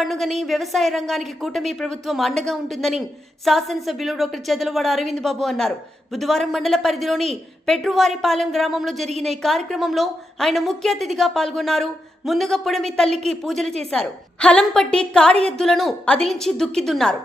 పండుగని వ్యవసాయ రంగానికి కూటమి ప్రభుత్వం అండగా ఉంటుందని శాసనసభ్యులు డాక్టర్ చెదలవాడ అరవింద్ బాబు అన్నారు. బుధవారం మండల పరిధిలోని పెట్రువారిపాలెం గ్రామంలో జరిగిన ఈ కార్యక్రమంలో ఆయన ముఖ్య అతిథిగా పాల్గొన్నారు. ముందుగా పుడమి తల్లికి పూజలు చేశారు. హలం పట్టి కాడి ఎద్దులను అదిలించి దుక్కిదున్నారు.